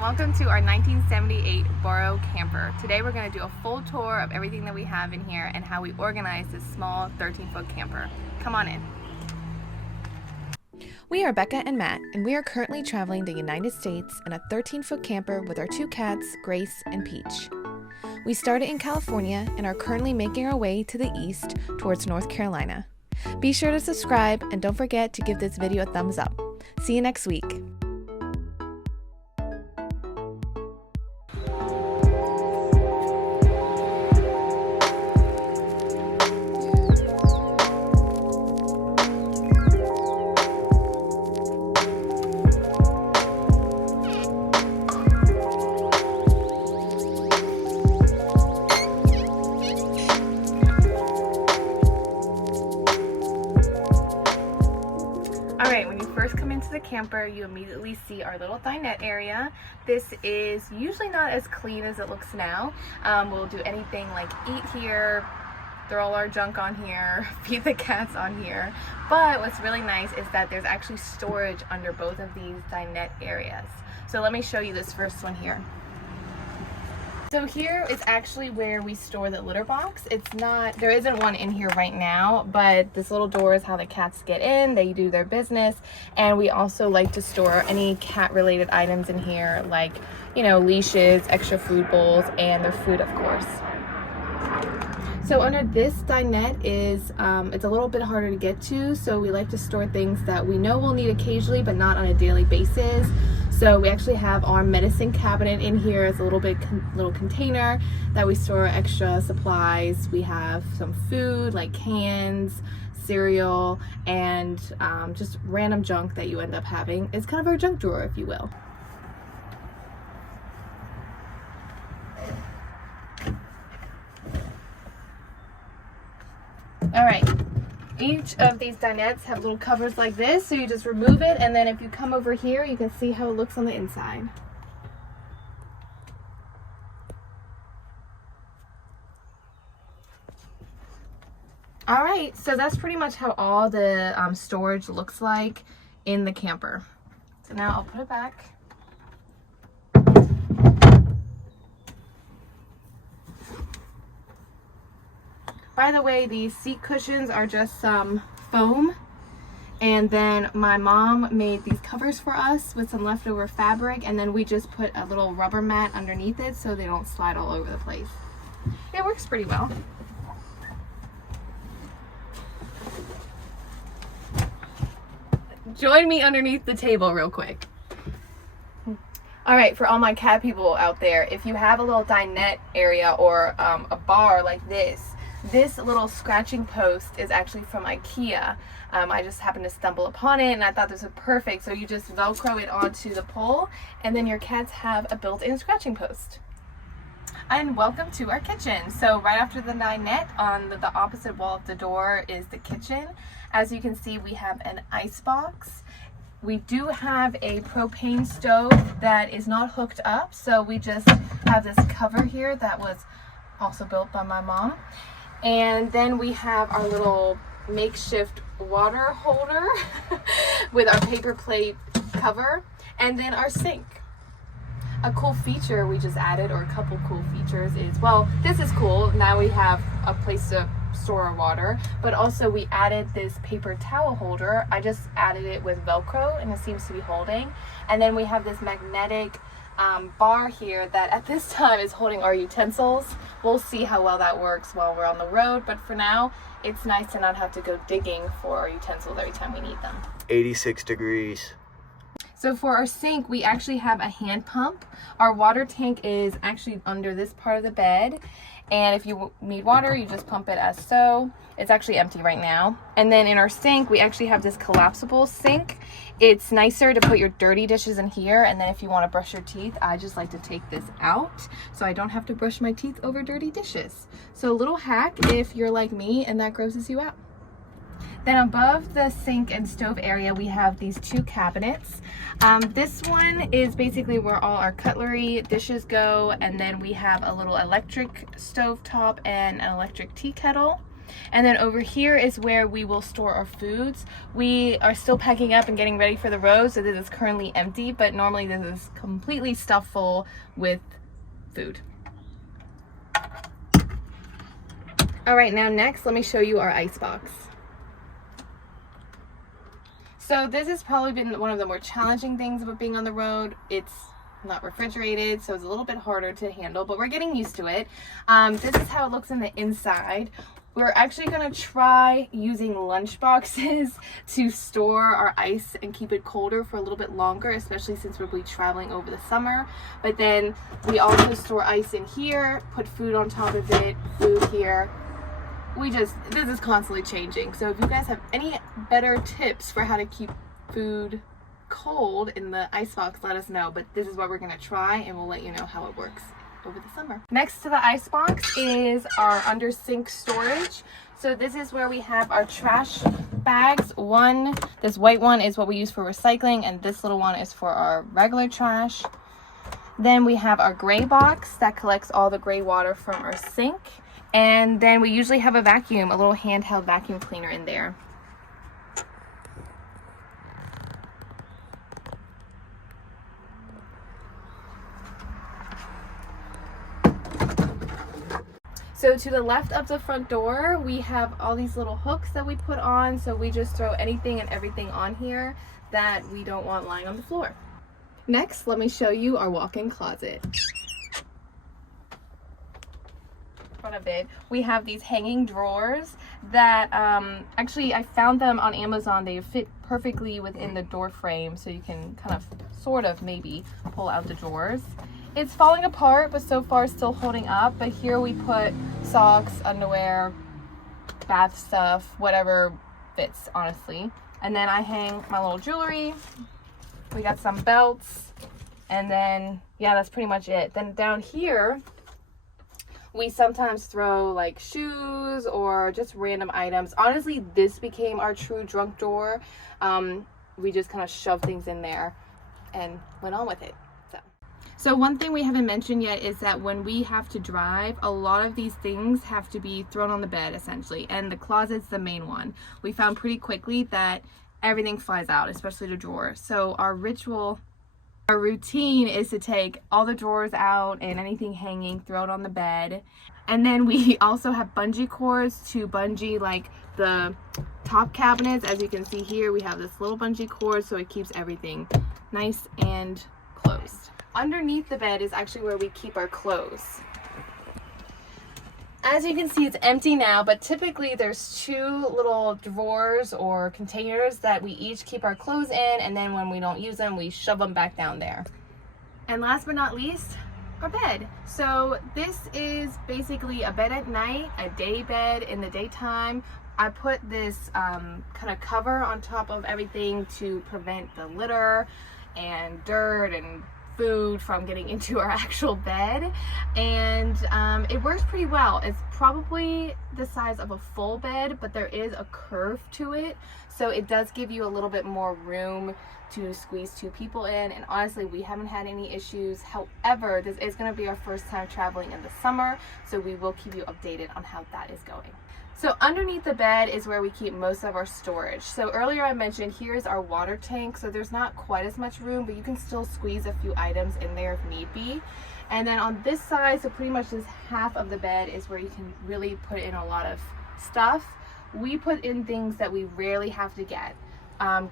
and welcome to our 1978 Burro camper. Today we're going to do a full tour of everything that we have in here and how we organize this small 13-foot camper. Come on in. We are Becca and Matt, and we are currently traveling the United States in a 13-foot camper with our two cats, Grace and Peach. We started in California and are currently making our way to the east towards North Carolina. Be sure to subscribe and don't forget to give this video a thumbs up. See you next week. Alright, when you first come into the camper, you immediately see our little dinette area. This is usually not as clean as it looks now. We'll do anything like eat here, throw all our junk on here, feed the cats on here. But what's really nice is that there's actually storage under both of these dinette areas. So let me show you this first one here. So here is actually where we store the litter box. There isn't one in here right now, but this little door is how the cats get in. They do their business. And we also like to store any cat related items in here, like, you know, leashes, extra food bowls, and their food, of course. So under this dinette is, it's a little bit harder to get to. So we like to store things that we know we'll need occasionally, but not on a daily basis. So we actually have our medicine cabinet in here. It's a little container that we store extra supplies. We have some food like cans, cereal, and just random junk that you end up having. It's kind of our junk drawer, if you will. All right. Each of these dinettes have little covers like this, so you just remove it, and then if you come over here, you can see how it looks on the inside. All right, so that's pretty much how all the storage looks like in the camper. So now I'll put it back. By the way, these seat cushions are just some foam, and then my mom made these covers for us with some leftover fabric, and then we just put a little rubber mat underneath it so they don't slide all over the place. It works pretty well. Join me underneath the table real quick. All right, for all my cat people out there, if you have a little dinette area or a bar like this little scratching post is actually from IKEA. I just happened to stumble upon it and I thought this was perfect. So you just Velcro it onto the pole and then your cats have a built-in scratching post. And welcome to our kitchen. So right after the dinette, on the opposite wall of the door is the kitchen. As you can see, we have an ice box. We do have a propane stove that is not hooked up. So we just have this cover here that was also built by my mom. And then we have our little makeshift water holder with our paper plate cover, and then our sink. A cool feature we just added, or a couple cool features, is, well, this is cool. Now we have a place to store our water, but also we added this paper towel holder. I just added it with Velcro and it seems to be holding. And then we have this magnetic bar here that at this time is holding our utensils. We'll see how well that works while we're on the road, but for now it's nice to not have to go digging for our utensils every time we need them. 86 degrees. So for our sink, we actually have a hand pump. Our water tank is actually under this part of the bed, and if you need water, you just pump it as so. It's actually empty right now. And then in our sink, we actually have this collapsible sink. It's nicer to put your dirty dishes in here, and then if you want to brush your teeth, I just like to take this out so I don't have to brush my teeth over dirty dishes. So a little hack if you're like me and that grosses you out. Then above the sink and stove area, we have these two cabinets. This one is basically where all our cutlery dishes go, and then we have a little electric stove top and an electric tea kettle. And then over here is where we will store our foods. We are still packing up and getting ready for the road, so this is currently empty, but normally this is completely stuffed full with food. All right, now next, let me show you our ice box. So this has probably been one of the more challenging things about being on the road. It's not refrigerated, so it's a little bit harder to handle, but we're getting used to it. This is how it looks in the inside. We're actually going to try using lunch boxes to store our ice and keep it colder for a little bit longer, especially since we'll be traveling over the summer. But then we also store ice in here, put food on top of it, food here. This is constantly changing. So if you guys have any better tips for how to keep food cold in the icebox, let us know. But this is what we're going to try, and we'll let you know how it works over the summer. Next to the icebox is our under sink storage. So this is where we have our trash bags. This white one is what we use for recycling, and this little one is for our regular trash. Then we have our gray box that collects all the gray water from our sink. And then we usually have a little handheld vacuum cleaner in there. So to the left of the front door, we have all these little hooks that we put on. So we just throw anything and everything on here that we don't want lying on the floor. Next, let me show you our walk-in closet. Front of it, we have these hanging drawers that actually I found them on Amazon. They fit perfectly within the door frame, so you can kind of sort of maybe pull out the drawers. It's falling apart, but so far still holding up. But here we put socks, underwear, bath stuff, whatever fits, honestly. And then I hang my little jewelry. We got some belts, and then yeah, that's pretty much it. Then down here we sometimes throw like shoes or just random items. Honestly, this became our true drunk drawer. We just kind of shoved things in there and went on with it. So one thing we haven't mentioned yet is that when we have to drive, a lot of these things have to be thrown on the bed essentially, and the closet's the main one. We found pretty quickly that everything flies out, especially the drawers. So our routine is to take all the drawers out and anything hanging, throw it on the bed. And then we also have bungee cords to bungee like the top cabinets. As you can see here, we have this little bungee cord, so it keeps everything nice and closed. Underneath the bed is actually where we keep our clothes. As you can see, it's empty now, but typically there's two little drawers or containers that we each keep our clothes in, and then when we don't use them, we shove them back down there. And last but not least, our bed. So this is basically a bed at night, a day bed in the daytime. I put this kind of cover on top of everything to prevent the litter and dirt and food from getting into our actual bed, and it works pretty well. It's probably the size of a full bed, but there is a curve to it, so it does give you a little bit more room to squeeze two people in, and honestly we haven't had any issues. However, this is going to be our first time traveling in the summer, so we will keep you updated on how that is going. So underneath the bed is where we keep most of our storage. So earlier I mentioned here's our water tank, so there's not quite as much room, but you can still squeeze a few items in there if need be. And then on this side, so pretty much this half of the bed is where you can really put in a lot of stuff. We put in things that we rarely have to get.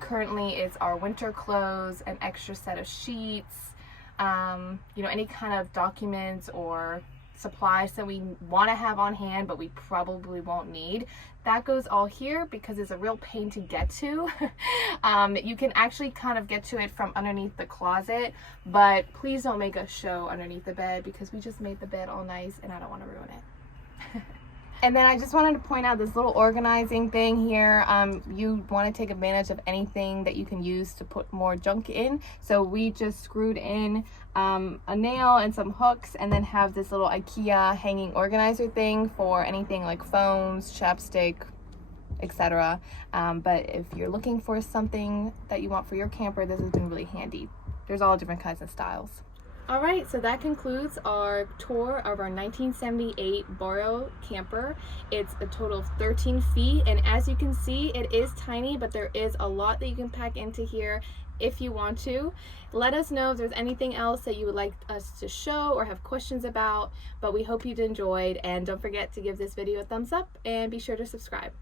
Currently it's our winter clothes, an extra set of sheets, you know, any kind of documents or supplies that we want to have on hand but we probably won't need. That goes all here because it's a real pain to get to. You can actually kind of get to it from underneath the closet, but please don't make us show underneath the bed because we just made the bed all nice and I don't want to ruin it. And then I just wanted to point out this little organizing thing here. You want to take advantage of anything that you can use to put more junk in. So we just screwed in a nail and some hooks, and then have this little IKEA hanging organizer thing for anything like phones, chapstick, etc. But if you're looking for something that you want for your camper, this has been really handy. There's all different kinds of styles. All right, so that concludes our tour of our 1978 Burro camper. It's a total of 13 feet, and as you can see, it is tiny, but there is a lot that you can pack into here if you want to. Let us know if there's anything else that you would like us to show or have questions about, but we hope you enjoyed, and don't forget to give this video a thumbs up and be sure to subscribe.